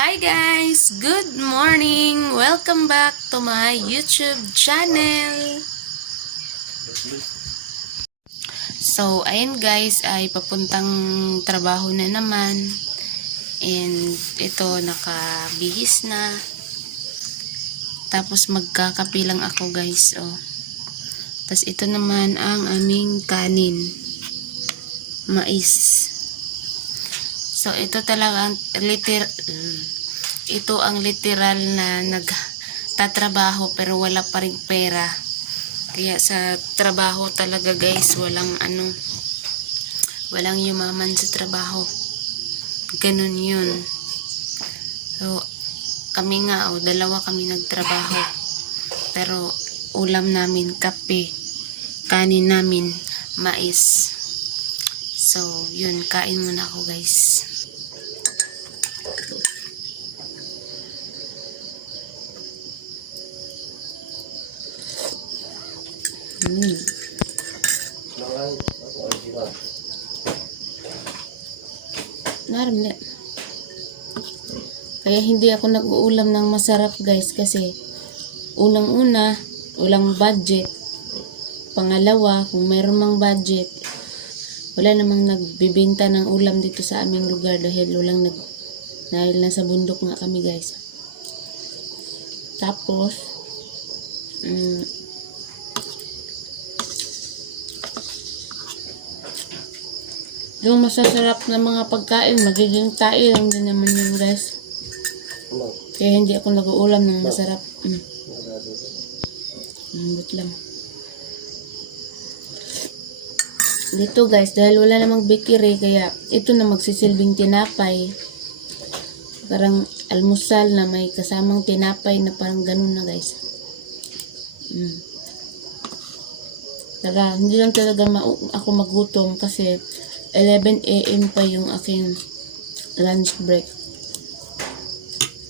Hi guys! Good morning! Welcome back to my YouTube channel! So, ayun guys, ay papuntang trabaho na naman. And ito, nakabihis na. Tapos magkakape lang ako guys. Oh. Tapos ito naman ang aming kanin. Mais. So, ito talaga ang ito ang literal na nagtatrabaho pero wala pa ring pera. Kaya sa trabaho talaga guys, walang yumaman sa trabaho. Ganun yun. So, kami nga, dalawa kami nagtrabaho. Pero, ulam namin, kape. Kanin namin, mais. So, yun, kain muna ako guys. Naramdaman. Kaya hindi ako nag-uulam ng masarap guys kasi unang-una, walang budget. Pangalawa, kung mayroon mang budget, wala namang nagbibenta ng ulam dito sa aming lugar dahil nasa bundok nga kami guys. Tapos yung masasarap na mga pagkain, magiging tayo lang din naman yun guys. Kaya hindi ako nag-uulam ng masarap. Lambot lang. Dito guys, dahil wala namang bakery, kaya ito na magsisilbing tinapay. Parang almusal na may kasamang tinapay na parang ganun na guys. Hindi lang talaga ako magutom kasi 11 AM pa yung aking lunch break.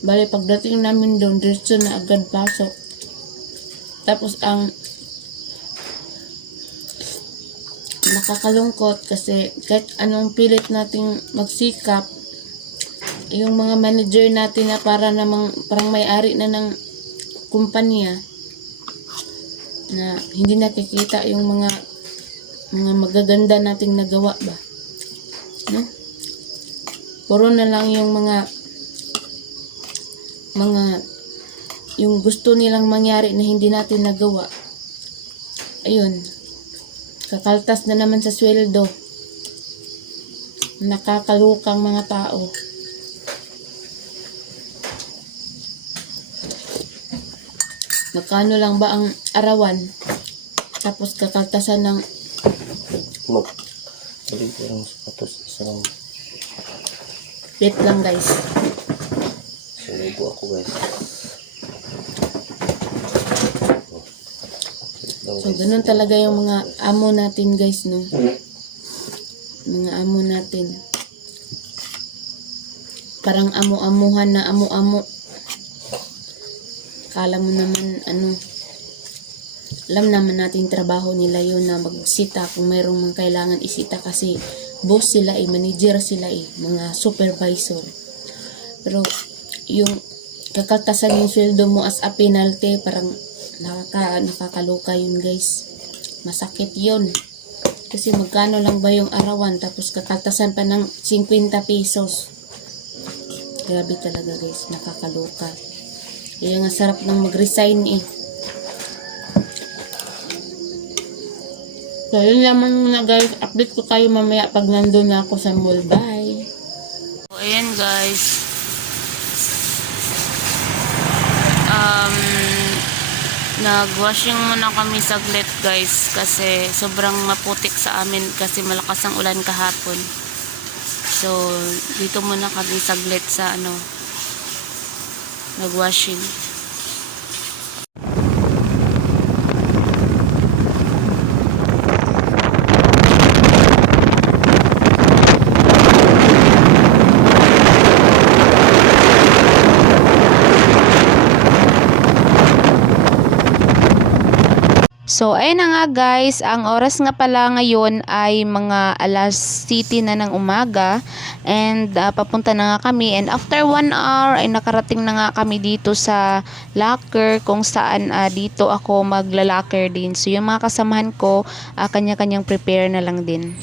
Bale, pagdating namin doon, diretso na agad pasok. Tapos ang nakakalungkot kasi kahit anong pilit nating magsikap, yung mga manager natin na parang may-ari na ng kumpanya na hindi nakikita yung mga magaganda nating nagawa ba, no? Puro na lang yung yung gusto nilang mangyari na hindi natin nagawa. Ayun, kakaltas na naman sa sweldo. Nakakalukang mga tao. Magkano lang ba ang arawan? Tapos kakaltasan ng balik ko yung sapatos isang wait lang guys. salibo ako guys. So ganun talaga yung mga amo natin guys, no? Mga amo natin parang amo-amuhan na amo-amo. Kala mo naman alam naman natin trabaho nila yun na magsita kung mayroong mga kailangan isita kasi boss sila manager sila mga supervisor. Pero yung kakaltasan yung sweldo mo as a penalty, parang nakakaluka yun guys. Masakit yun. Kasi magkano lang ba yung arawan tapos kakaltasan pa ng 50 pesos. Grabe talaga guys, nakakaluka. Kaya nga sarap nang mag-resign So, yun naman na guys. Update ko kayo mamaya pag nandun na ako sa mall. Bye! So, ayan guys. Nag-washing muna kami saglit guys. Kasi sobrang maputik sa amin. Kasi malakas ang ulan kahapon. So, dito muna kami saglit sa nag-washing. So, ayun na nga guys, ang oras nga pala ngayon ay mga alas 7 na ng umaga and papunta na nga kami and after 1 hour ay nakarating na nga kami dito sa locker kung saan dito ako magla-locker din. So, yung mga kasamahan ko, kanya-kanyang prepare na lang din.